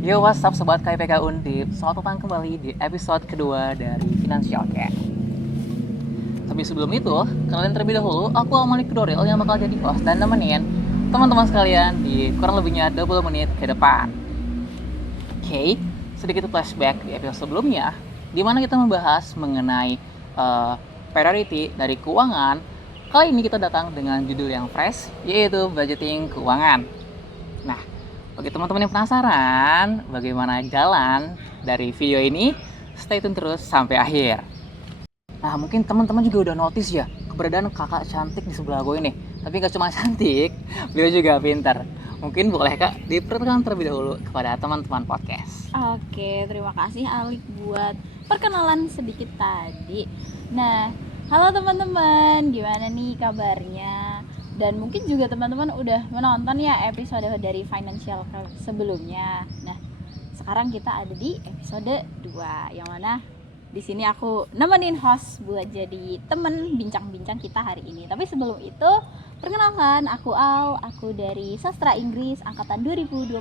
Yo, what's up Sobat KIPK Undip. Selamat datang kembali di episode kedua dari Financial Care. Tapi sebelum itu, kenalin terlebih dahulu, aku Malik Kudoril yang bakal jadi host dan nemenin teman-teman sekalian di kurang lebihnya 20 menit ke depan. Oke, sedikit flashback di episode sebelumnya, di mana kita membahas mengenai priority dari keuangan. Kali ini kita datang dengan judul yang fresh, yaitu budgeting keuangan. Nah, bagi teman-teman yang penasaran bagaimana jalan dari video ini, stay tune terus sampai akhir. Nah, mungkin teman-teman juga udah notice ya keberadaan kakak cantik di sebelah gue ini. Tapi gak cuma cantik, beliau juga pintar. Mungkin boleh Kak diperkenalkan terlebih dahulu kepada teman-teman podcast. Oke, terima kasih Alik buat perkenalan sedikit tadi. Nah, halo teman-teman, gimana nih kabarnya? Dan mungkin juga teman-teman udah menonton ya episode dari Financial Care sebelumnya. Nah, sekarang kita ada di episode 2 yang mana di sini aku nemenin host buat jadi temen bincang-bincang kita hari ini. Tapi sebelum itu, perkenalkan aku aku dari Sastra Inggris angkatan 2024.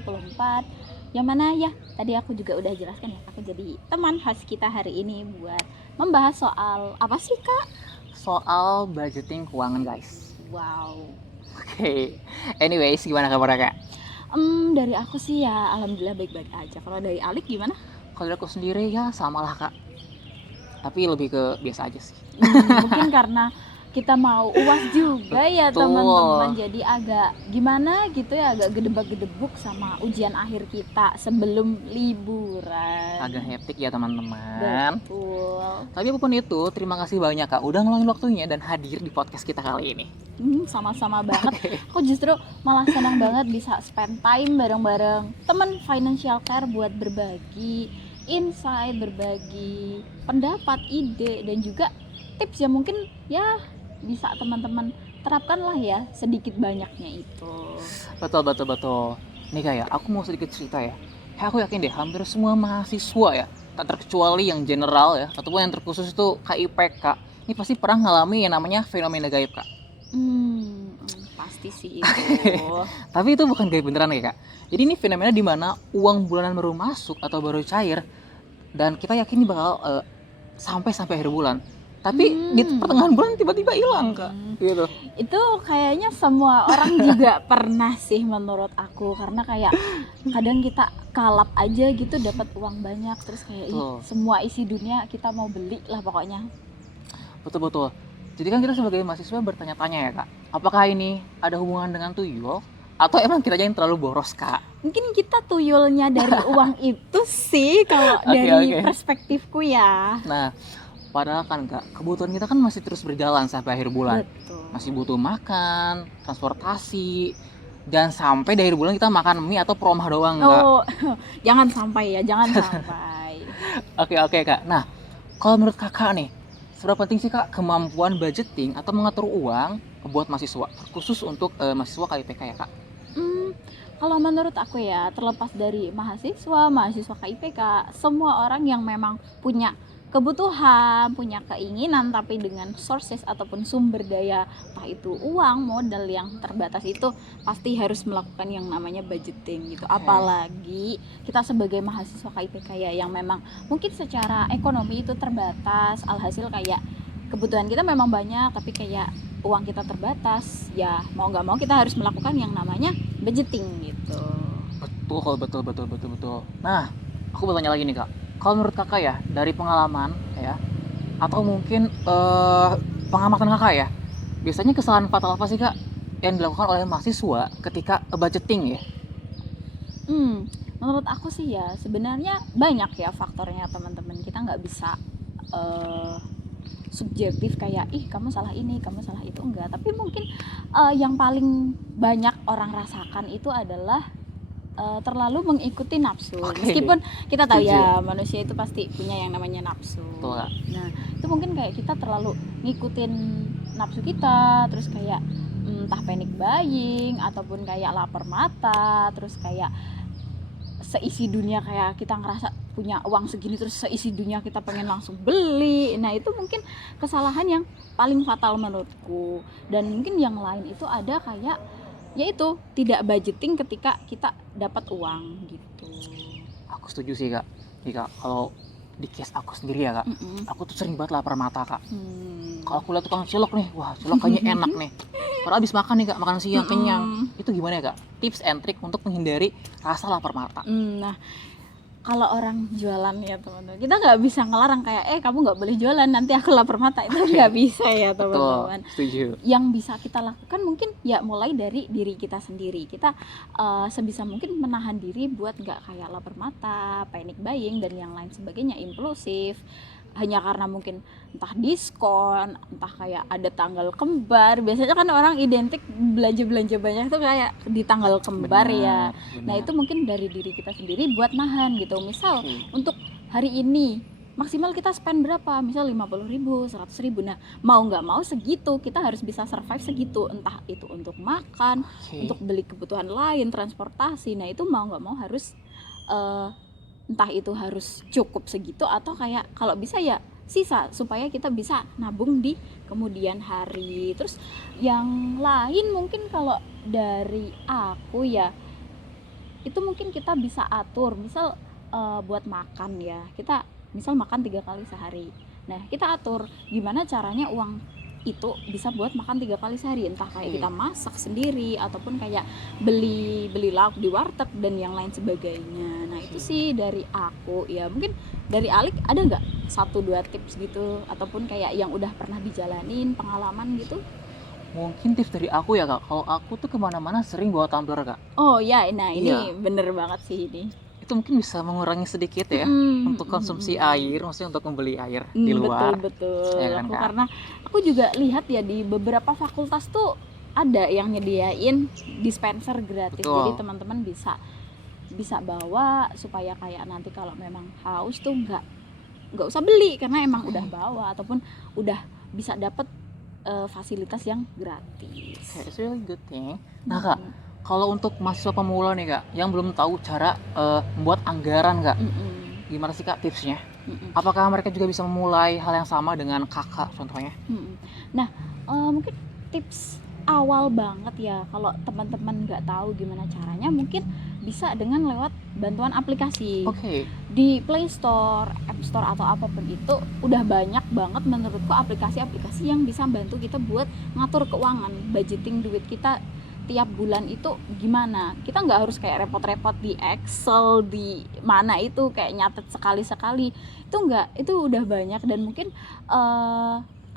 Yang mana ya, tadi aku juga udah jelaskan ya, aku jadi teman host kita hari ini buat membahas soal apa sih Kak? Soal budgeting keuangan guys. Wow. Oke, anyways gimana kabarnya Kak? Dari aku sih ya alhamdulillah baik-baik aja. Kalau dari Alik gimana? Kalau aku sendiri ya samalah Kak. Tapi lebih ke biasa aja sih. Mungkin karena kita mau UAS juga ya Betul. teman-teman, jadi agak gimana gitu ya, agak gedebak-gedebuk sama ujian akhir kita sebelum liburan. Agak hektik ya teman-teman. Betul. Tapi apapun itu, terima kasih banyak Kak udah ngeluangin waktunya dan hadir di podcast kita kali ini. Sama-sama banget. Aku justru malah senang banget bisa spend time bareng-bareng teman Financial Care buat berbagi insight, berbagi pendapat, ide, dan juga tips yang mungkin ya bisa teman-teman terapkan lah ya sedikit banyaknya itu. Betul. Nih Kak ya, aku mau sedikit cerita ya. Aku yakin deh hampir semua mahasiswa ya, tak terkecuali yang general ya, ataupun yang terkhusus itu KIPK, ini pasti pernah ngalami yang namanya fenomena gaib Kak. Pasti sih itu. Tapi itu bukan gaib beneran ya Kak. Jadi ini fenomena di mana uang bulanan baru masuk atau baru cair dan kita yakin ini bakal sampai akhir bulan. Tapi di pertengahan bulan tiba-tiba hilang Kak. Gitu. Itu kayaknya semua orang juga pernah sih menurut aku, karena kayak kadang kita kalap aja gitu dapat uang banyak terus kayak semua isi dunia kita mau beli lah pokoknya. Betul. Jadi kan kita sebagai mahasiswa bertanya-tanya ya Kak, apakah ini ada hubungan dengan tuyul atau emang kita aja yang terlalu boros Kak? Mungkin kita tuyulnya dari uang itu sih kalau dari perspektifku ya. Nah, padahal kan Kak, kebutuhan kita kan masih terus berjalan sampai akhir bulan. Betul. Masih butuh makan, transportasi, dan sampai di akhir bulan kita makan mie atau promah doang Kak. Oh, jangan sampai. Oke Kak. Nah, kalau menurut Kakak nih, seberapa penting sih Kak kemampuan budgeting atau mengatur uang buat mahasiswa, khusus untuk mahasiswa KIPK ya Kak? Kalau menurut aku ya, terlepas dari mahasiswa KIPK, semua orang yang memang punya kebutuhan, punya keinginan tapi dengan sources ataupun sumber daya, entah itu uang, modal yang terbatas, itu pasti harus melakukan yang namanya budgeting gitu. Apalagi kita sebagai mahasiswa KIPK ya, yang memang mungkin secara ekonomi itu terbatas, alhasil kayak kebutuhan kita memang banyak tapi kayak uang kita terbatas, ya mau nggak mau kita harus melakukan yang namanya budgeting gitu. Betul. Nah, aku mau tanya lagi nih Kak. Kalau menurut Kakak ya, dari pengalaman ya, atau mungkin pengamatan Kakak ya, biasanya kesalahan fatal apa sih Kak yang dilakukan oleh mahasiswa ketika budgeting ya? Menurut aku sih ya sebenarnya banyak ya faktornya teman-teman. Kita nggak bisa subjektif kayak kamu salah ini, kamu salah itu, enggak. Tapi mungkin yang paling banyak orang rasakan itu adalah terlalu mengikuti nafsu. Meskipun kita tahu ya manusia itu pasti punya yang namanya nafsu. Betul. Nah, itu mungkin kayak kita terlalu ngikutin nafsu kita, terus kayak entah panic buying ataupun kayak lapar mata, terus kayak seisi dunia, kayak kita ngerasa punya uang segini terus seisi dunia kita pengen langsung beli. Nah, itu mungkin kesalahan yang paling fatal menurutku. Dan mungkin yang lain itu ada kayak yaitu tidak budgeting ketika kita dapat uang gitu. Aku setuju sih kak. Nih kak, kalau di case aku sendiri ya kak, aku tuh sering banget lapar mata kak. Kalau aku lihat tukang cilok nih, wah cilok kayaknya enak nih. Padahal abis makan nih kak, makan siang kenyang. Itu gimana ya kak? Tips and trick untuk menghindari rasa lapar mata. Nah, kalau orang jualan ya teman-teman, kita nggak bisa ngelarang kayak kamu nggak boleh jualan nanti aku lapar mata, itu nggak bisa ya teman-teman. Setuju. Yang bisa kita lakukan mungkin ya mulai dari diri kita sendiri. Kita sebisa mungkin menahan diri buat nggak kayak lapar mata, panic buying dan yang lain sebagainya, impulsif. Hanya karena mungkin entah diskon, entah kayak ada tanggal kembar. Biasanya kan orang identik belanja-belanja banyak tuh kayak di tanggal kembar. Benar. Nah itu mungkin dari diri kita sendiri buat nahan gitu. Misal untuk hari ini maksimal kita spend berapa, misal 50.000, 100.000. Nah mau nggak mau segitu, kita harus bisa survive segitu, entah itu untuk makan, untuk beli kebutuhan lain, transportasi. Nah itu mau nggak mau harus entah itu harus cukup segitu atau kayak kalau bisa ya sisa supaya kita bisa nabung di kemudian hari. Terus yang lain mungkin kalau dari aku ya itu mungkin kita bisa atur, misal buat makan ya, kita misal makan 3 kali sehari. Nah kita atur gimana caranya uang itu bisa buat makan 3 kali sehari, entah kayak kita masak sendiri ataupun kayak beli lauk di warteg dan yang lain sebagainya. Nah itu sih dari aku ya. Mungkin dari Alik ada nggak 1-2 tips gitu ataupun kayak yang udah pernah dijalanin pengalaman gitu? Mungkin tips dari aku ya kak, kalau aku tuh kemana-mana sering bawa tumbler kak. Oh ya, nah ini bener banget sih ini. Itu mungkin bisa mengurangi sedikit ya untuk konsumsi air, maksudnya untuk membeli air di luar. Betul. Ya kan, karena aku juga lihat ya di beberapa fakultas tuh ada yang nyediain dispenser gratis. Betul. Jadi teman-teman bisa bawa supaya kayak nanti kalau memang haus tuh nggak usah beli karena emang udah bawa ataupun udah bisa dapet fasilitas yang gratis. Okay, it's really good thing. Nah kak, kalau untuk mahasiswa pemula nih kak, yang belum tahu cara membuat anggaran kak, gimana sih kak tipsnya? Apakah mereka juga bisa memulai hal yang sama dengan kakak contohnya? Nah mungkin tips awal banget ya, kalau teman-teman nggak tahu gimana caranya, mungkin bisa dengan lewat bantuan aplikasi. Di Play Store, App Store atau apapun itu udah banyak banget menurutku aplikasi-aplikasi yang bisa bantu kita buat ngatur keuangan, budgeting duit kita tiap bulan itu gimana. Kita nggak harus kayak repot-repot di Excel, di mana itu kayak nyatet sekali-sekali. Itu nggak, itu udah banyak. Dan mungkin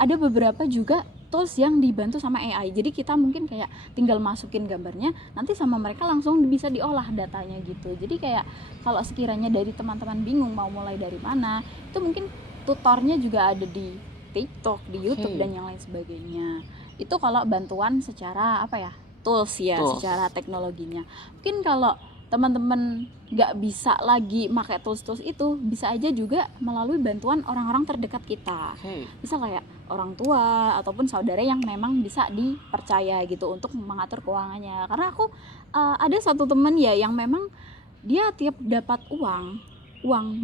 ada beberapa juga tools yang dibantu sama AI. Jadi kita mungkin kayak tinggal masukin gambarnya, nanti sama mereka langsung bisa diolah datanya gitu. Jadi kayak kalau sekiranya dari teman-teman bingung mau mulai dari mana, itu mungkin tutornya juga ada di TikTok, di YouTube dan yang lain sebagainya. Itu kalau bantuan secara tools ya, secara teknologinya. Mungkin kalau teman-teman nggak bisa lagi pakai tools itu, bisa aja juga melalui bantuan orang-orang terdekat kita. Bisa kayak orang tua ataupun saudara yang memang bisa dipercaya gitu untuk mengatur keuangannya. Karena aku ada satu teman ya yang memang dia tiap dapat uang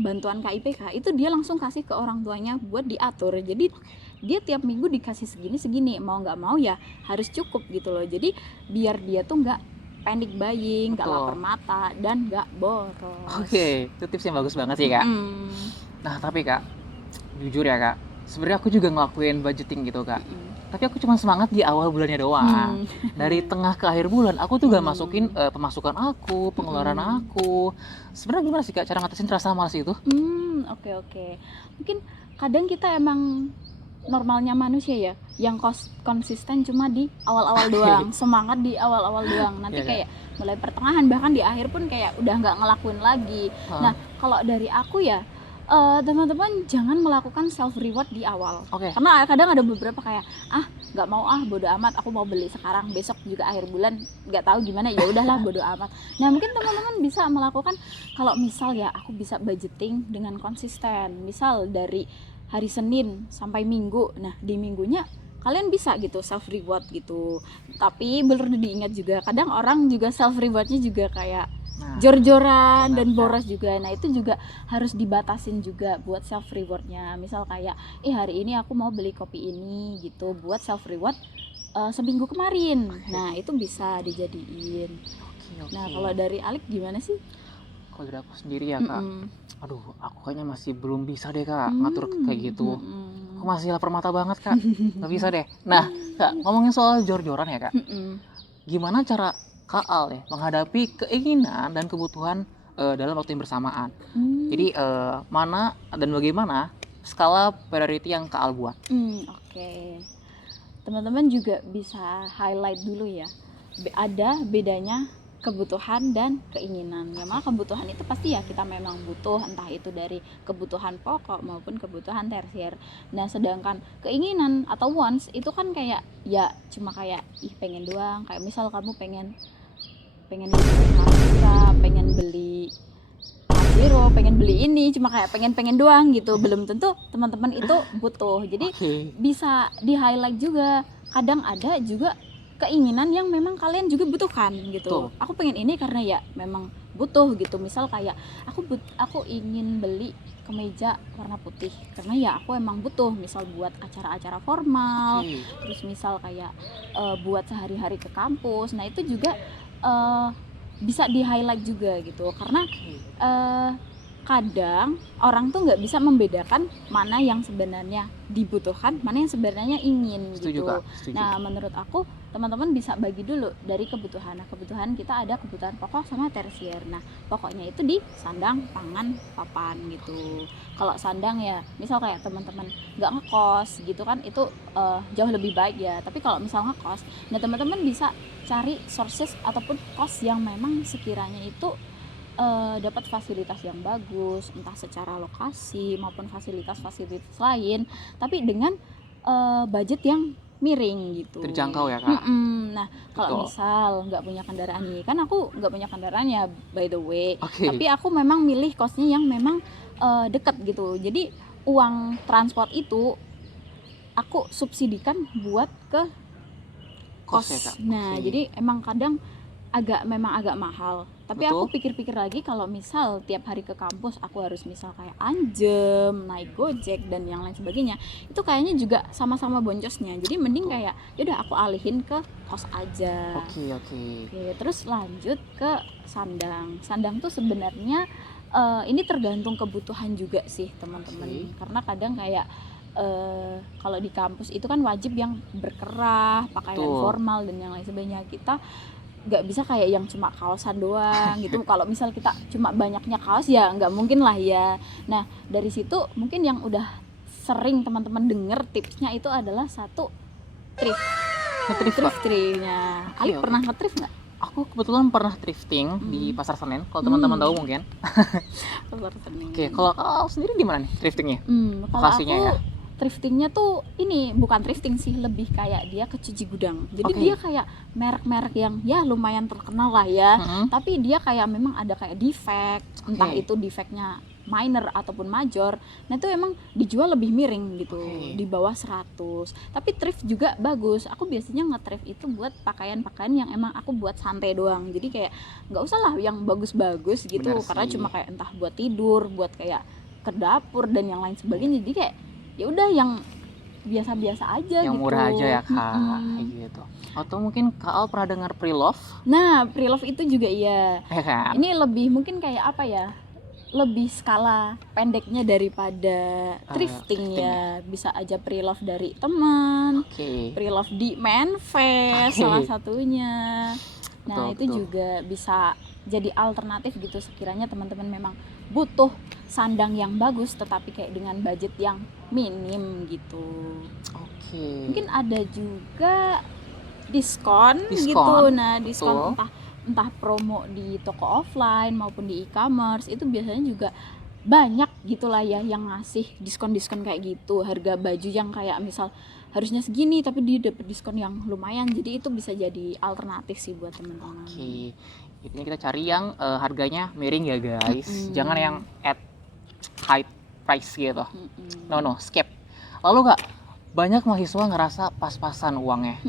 bantuan KIPK itu dia langsung kasih ke orang tuanya buat diatur. Jadi dia tiap minggu dikasih segini, mau nggak mau ya harus cukup gitu loh. Jadi biar dia tuh nggak panic buying, nggak lapar mata dan nggak boros. Itu tips yang bagus banget sih kak. Nah tapi kak, jujur ya kak, sebenarnya aku juga ngelakuin budgeting gitu kak. Tapi aku cuma semangat di awal bulannya doang. Dari tengah ke akhir bulan aku tuh gak masukin pemasukan aku, pengeluaran aku. Sebenarnya gimana sih kak cara ngatasin rasa malas itu? Oke. Mungkin kadang kita emang normalnya manusia ya, yang konsisten cuma di awal-awal doang, semangat di awal-awal doang. Nanti kayak mulai pertengahan bahkan di akhir pun kayak udah nggak ngelakuin lagi. Nah kalau dari aku ya, teman-teman jangan melakukan self reward di awal. Karena kadang ada beberapa kayak nggak mau bodo amat, aku mau beli sekarang, besok juga akhir bulan nggak tahu gimana, ya udahlah bodo amat. Nah mungkin teman-teman bisa melakukan, kalau misal ya aku bisa budgeting dengan konsisten, misal dari hari Senin sampai Minggu. Nah di minggunya kalian bisa gitu self reward gitu. Tapi perlu diingat juga, kadang orang juga self rewardnya juga kayak jor-joran dan boros juga. Nah itu juga harus dibatasin juga buat self rewardnya. Misal kayak hari ini aku mau beli kopi ini gitu, buat self reward seminggu kemarin. Nah itu bisa dijadiin. Nah kalau dari Alik gimana sih? Kalau dari aku sendiri ya kak, Mm-mm. aduh aku kayaknya masih belum bisa deh kak ngatur kayak gitu. Aku Mm-mm. masih lapar mata banget kak, nggak bisa deh. Nah kak, ngomongin soal jor-joran ya kak, Mm-mm. gimana cara Kak Al ya menghadapi keinginan dan kebutuhan dalam waktu yang bersamaan? Hmm. Jadi mana dan bagaimana skala priority yang Kak Al buat? Oke. Teman-teman juga bisa highlight dulu ya. Ada bedanya kebutuhan dan keinginan. Memang kebutuhan itu pasti ya kita memang butuh, entah itu dari kebutuhan pokok maupun kebutuhan tersier. Nah, sedangkan keinginan atau wants itu kan kayak ya cuma kayak pengen doang. Kayak misal kamu pengen pengen beli Harika, pengen beli Hero, pengen beli ini, cuma kayak pengen doang gitu. Belum tentu teman-teman itu butuh. Jadi Oke. bisa di highlight juga. Kadang ada juga keinginan yang memang kalian juga butuhkan gitu. Betul. Aku pengen ini karena ya memang butuh gitu. Misal kayak aku ingin beli kemeja warna putih karena ya aku emang butuh, misal buat acara-acara formal, Oke. terus misal kayak buat sehari-hari ke kampus. Nah itu juga eh, bisa di highlight juga gitu, karena kadang orang tuh nggak bisa membedakan mana yang sebenarnya dibutuhkan, mana yang sebenarnya ingin Setuju gitu. kak, setuju. Nah menurut aku teman-teman bisa bagi dulu dari kebutuhan. Nah kebutuhan kita ada kebutuhan pokok sama tersier. Nah pokoknya itu di sandang, pangan, papan gitu. Kalau sandang ya misal kayak teman-teman nggak ngekos gitu kan, itu jauh lebih baik ya. Tapi kalau misal ngekos, nah teman-teman bisa cari sources ataupun kos yang memang sekiranya itu dapat fasilitas yang bagus, entah secara lokasi maupun fasilitas-fasilitas lain, tapi dengan budget yang miring gitu. Terjangkau ya kak. Nah kalau Betul. misal nggak punya kendaraan nih, kan aku nggak punya kendaraan ya by the way, Oke. tapi aku memang milih kosnya yang memang dekat gitu. Jadi uang transport itu aku subsidikan buat ke Kos ya kos. kak. Nah Oke. jadi emang kadang memang agak mahal, tapi Betul. aku pikir-pikir lagi kalau misal tiap hari ke kampus aku harus misal kayak anjem, naik gojek dan yang lain sebagainya, itu kayaknya juga sama-sama boncosnya. Jadi mending kayak yaudah aku alihin ke kos aja. Oke. Oke, terus lanjut ke sandang. Sandang tuh sebenarnya ini tergantung kebutuhan juga sih teman-teman. Oke. Karena kadang kayak kalau di kampus itu kan wajib yang berkerah, pakaian Betul. formal dan yang lain sebagainya. Kita nggak bisa kayak yang cuma kaosan doang gitu. Kalau misal kita cuma banyaknya kaos ya nggak mungkin lah ya. Nah dari situ mungkin yang udah sering teman-teman denger tipsnya itu adalah satu thrift. Nge-thrift kak. Thriftnya. Oke, Alif oke. pernah nge-thrift nggak? Aku kebetulan pernah thrifting di Pasar Senen. Kalau teman-teman tahu mungkin. Oke, kalau Kak Al sendiri di mana nih thriftingnya? Kalau Lokasinya aku ya? thriftingnya tuh ini bukan thrifting sih, lebih kayak dia ke cuci gudang. Jadi Oke. dia kayak merek-merek yang ya lumayan terkenal lah ya. Mm-mm. Tapi dia kayak memang ada kayak defect, entah Oke. itu defectnya minor ataupun major. Nah itu emang dijual lebih miring gitu, Oke. di bawah 100. Tapi thrift juga bagus. Aku biasanya nge-thrift itu buat pakaian-pakaian yang emang aku buat santai doang. Jadi kayak nggak usah lah yang bagus-bagus gitu, Bener karena sih. cuma kayak entah buat tidur, buat kayak ke dapur dan yang lain sebagainya. Jadi kayak ya udah yang biasa-biasa aja Yang gitu. murah aja ya kak, Mm-mm. kayak gitu. Atau mungkin Kak Al pernah dengar pre-love, Nah pre-love itu juga iya. ya kan? Ini lebih mungkin kayak apa ya, lebih skala pendeknya daripada thrifting ya. Bisa aja pre-love dari teman, Oke. pre-love di Manfest Oke. salah satunya. Nah Betul, itu betul. juga bisa jadi alternatif gitu sekiranya teman-teman memang butuh sandang yang bagus tetapi kayak dengan budget yang minim gitu. Oke. Mungkin ada juga diskon Diskon, gitu. Nah diskon betul. entah promo di toko offline maupun di e-commerce itu biasanya juga banyak gitulah ya yang ngasih diskon-diskon kayak gitu. Harga baju yang kayak misal harusnya segini tapi dia dapat diskon yang lumayan, jadi itu bisa jadi alternatif sih buat teman-teman. Oke. Intinya kita cari yang harganya miring ya guys. Jangan yang at high price gitu. No, skip. Lalu Kak, banyak mahasiswa ngerasa pas-pasan uangnya.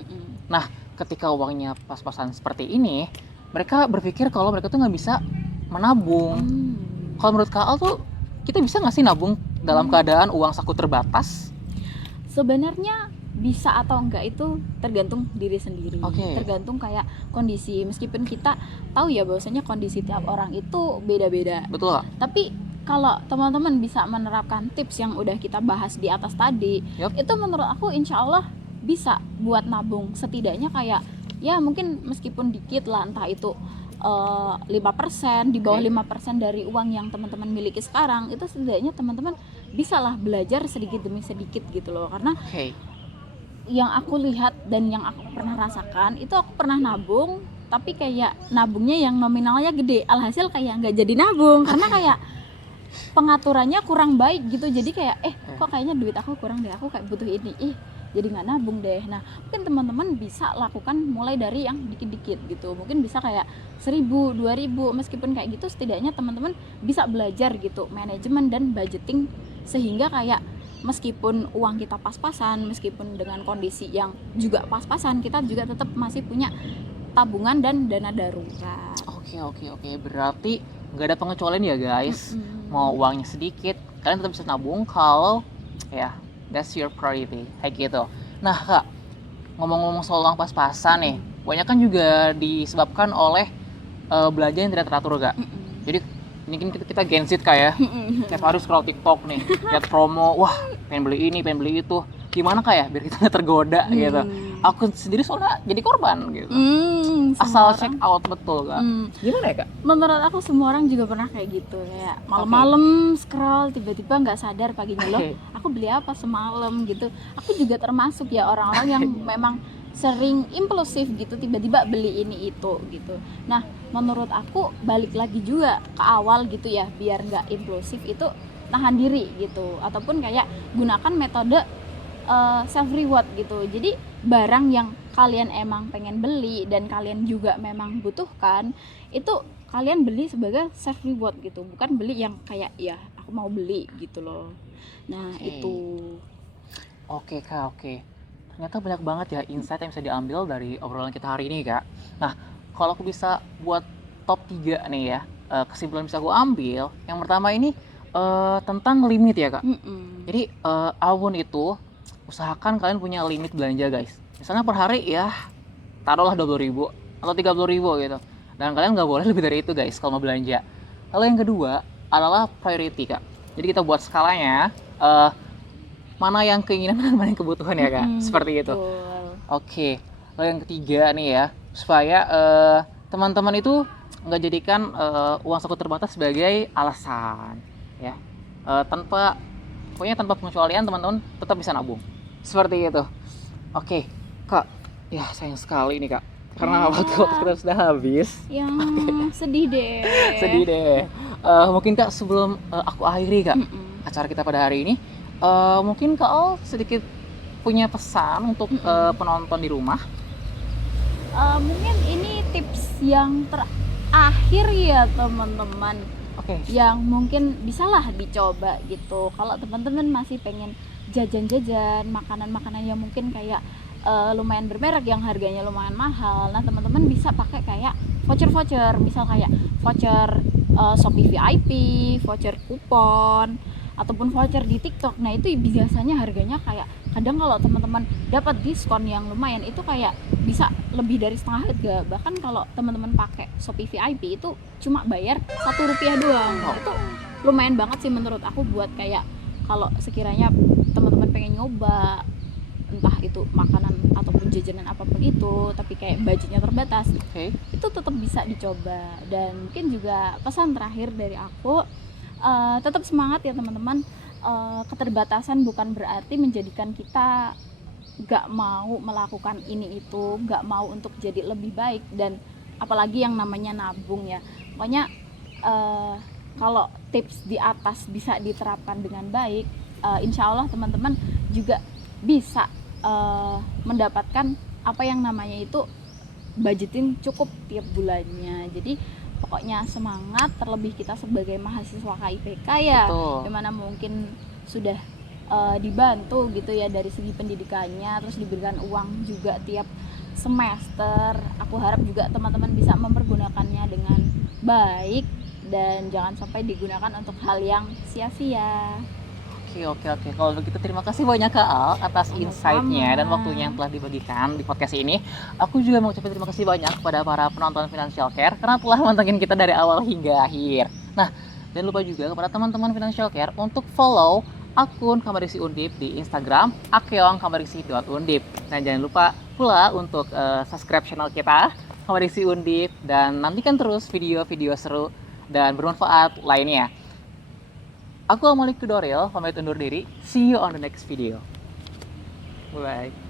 Nah, ketika uangnya pas-pasan seperti ini, mereka berpikir kalau mereka tuh nggak bisa menabung. Kalau menurut Kak Al tuh, kita bisa nggak sih nabung dalam keadaan uang saku terbatas? Sebenarnya bisa atau enggak itu tergantung diri sendiri. Oke. Tergantung kayak kondisi, meskipun kita tahu ya bahwasanya kondisi tiap orang itu beda-beda. Betul. Tapi kalau teman-teman bisa menerapkan tips yang udah kita bahas di atas tadi, Yup. itu menurut aku insya Allah bisa buat nabung setidaknya kayak ya mungkin meskipun dikit lah, entah itu 5%, di bawah Oke. 5% dari uang yang teman-teman miliki sekarang, itu setidaknya teman-teman bisa lah belajar sedikit demi sedikit gitu loh. Karena Oke. yang aku lihat dan yang aku pernah rasakan itu, aku pernah nabung tapi kayak nabungnya yang nominalnya gede, alhasil kayak nggak jadi nabung karena kayak pengaturannya kurang baik gitu. Jadi kayak kok kayaknya duit aku kurang deh, aku kayak butuh ini, jadi nggak nabung deh. Nah mungkin teman-teman bisa lakukan mulai dari yang dikit-dikit gitu, mungkin bisa kayak 1.000, 2.000, meskipun kayak gitu setidaknya teman-teman bisa belajar gitu manajemen dan budgeting, sehingga kayak meskipun uang kita pas-pasan, meskipun dengan kondisi yang juga pas-pasan, kita juga tetap masih punya tabungan dan dana darurat. Oke. Berarti nggak ada pengecualian ya guys. Mau uangnya sedikit, kalian tetap bisa nabung kalau ya that's your priority kayak gitu. Nah Kak, ngomong-ngomong soal uang pas-pasan nih, banyak kan juga disebabkan oleh belanja yang tidak teratur Kak. Jadi ini kan kita Gen Z Kak ya, tiap hari scroll TikTok nih, lihat promo, wah pengen beli ini, pengen beli itu. Gimana Kak ya biar kita nggak tergoda gitu. Aku sendiri soalnya jadi korban gitu. Asal check out betul Kak. Gimana ya Kak? Menurut aku semua orang juga pernah kayak gitu, kayak malam-malam scroll, tiba-tiba nggak sadar paginya loh aku beli apa semalam gitu. Aku juga termasuk ya orang-orang yang memang sering impulsif gitu, tiba-tiba beli ini itu gitu. Nah menurut aku balik lagi juga ke awal gitu ya, biar nggak impulsif itu tahan diri gitu, ataupun kayak gunakan metode self reward gitu. Jadi barang yang kalian emang pengen beli dan kalian juga memang butuhkan, itu kalian beli sebagai self reward gitu, bukan beli yang kayak ya aku mau beli gitu loh. Nah itu. Oke Kak, oke. Ternyata banyak banget ya insight yang bisa diambil dari obrolan kita hari ini Kak. Nah kalau aku bisa buat top 3 nih ya, kesimpulan bisa aku ambil, yang pertama ini tentang limit ya Kak. Jadi apapun itu, usahakan kalian punya limit belanja guys. Misalnya per hari ya taruhlah 20.000 atau 30.000 gitu, dan kalian nggak boleh lebih dari itu guys kalau mau belanja. Lalu yang kedua adalah priority Kak. Jadi kita buat skalanya, mana yang keinginan dan mana yang kebutuhan ya Kak, seperti itu. Oke. Lalu yang ketiga nih ya, supaya teman-teman itu nggak jadikan uang saku terbatas sebagai alasan ya. Pokoknya tanpa pengecualian teman-teman tetap bisa nabung. Seperti itu. Oke, Kak. Ya sayang sekali nih Kak, karena waktu kita sudah habis. Ya sedih deh. Sedih deh. Mungkin Kak sebelum aku akhiri Kak acara kita pada hari ini, mungkin Kak Al sedikit punya pesan untuk penonton di rumah. Mungkin ini tips yang terakhir ya teman-teman. Yang mungkin bisalah dicoba gitu. Kalau teman-teman masih pengen jajan-jajan makanan-makanan yang mungkin kayak lumayan bermerek, yang harganya lumayan mahal, nah teman-teman bisa pakai kayak voucher-voucher, misal kayak voucher Shopee VIP, voucher kupon, ataupun voucher di TikTok. Nah itu biasanya harganya kayak, kadang kalau teman-teman dapat diskon yang lumayan itu kayak bisa lebih dari setengah harga. Bahkan kalau teman-teman pakai Shopee VIP itu cuma bayar Rp1 doang. Itu lumayan banget sih menurut aku, buat kayak kalau sekiranya teman-teman pengen nyoba entah itu makanan ataupun jajanan apapun itu, tapi kayak budgetnya terbatas, itu tetap bisa dicoba. Dan mungkin juga pesan terakhir dari aku, tetap semangat ya teman-teman. Keterbatasan bukan berarti menjadikan kita gak mau melakukan ini itu, gak mau untuk jadi lebih baik, dan apalagi yang namanya nabung ya. Pokoknya kalau tips di atas bisa diterapkan dengan baik, insya Allah teman-teman juga bisa mendapatkan apa yang namanya itu budgeting cukup tiap bulannya. Jadi pokoknya semangat, terlebih kita sebagai mahasiswa KIPK ya, dimana mungkin sudah dibantu gitu ya dari segi pendidikannya, terus diberikan uang juga tiap semester. Aku harap juga teman-teman bisa mempergunakannya dengan baik dan jangan sampai digunakan untuk hal yang sia-sia. Oke. Kalau begitu terima kasih banyak Kak Al atas Sama-sama. insight-nya dan waktunya yang telah dibagikan di podcast ini. Aku juga mau ucapin terima kasih banyak kepada para penonton Financial Care karena telah mantengin kita dari awal hingga akhir. Nah, jangan lupa juga kepada teman-teman Financial Care untuk follow akun Kamariksi Undip di Instagram @kamariksi.undip. Dan jangan lupa pula untuk subscribe channel kita Kamariksi Undip dan nantikan terus video-video seru dan bermanfaat lainnya. Aku Malik Kudoril, pamit undur diri. See you on the next video. Bye.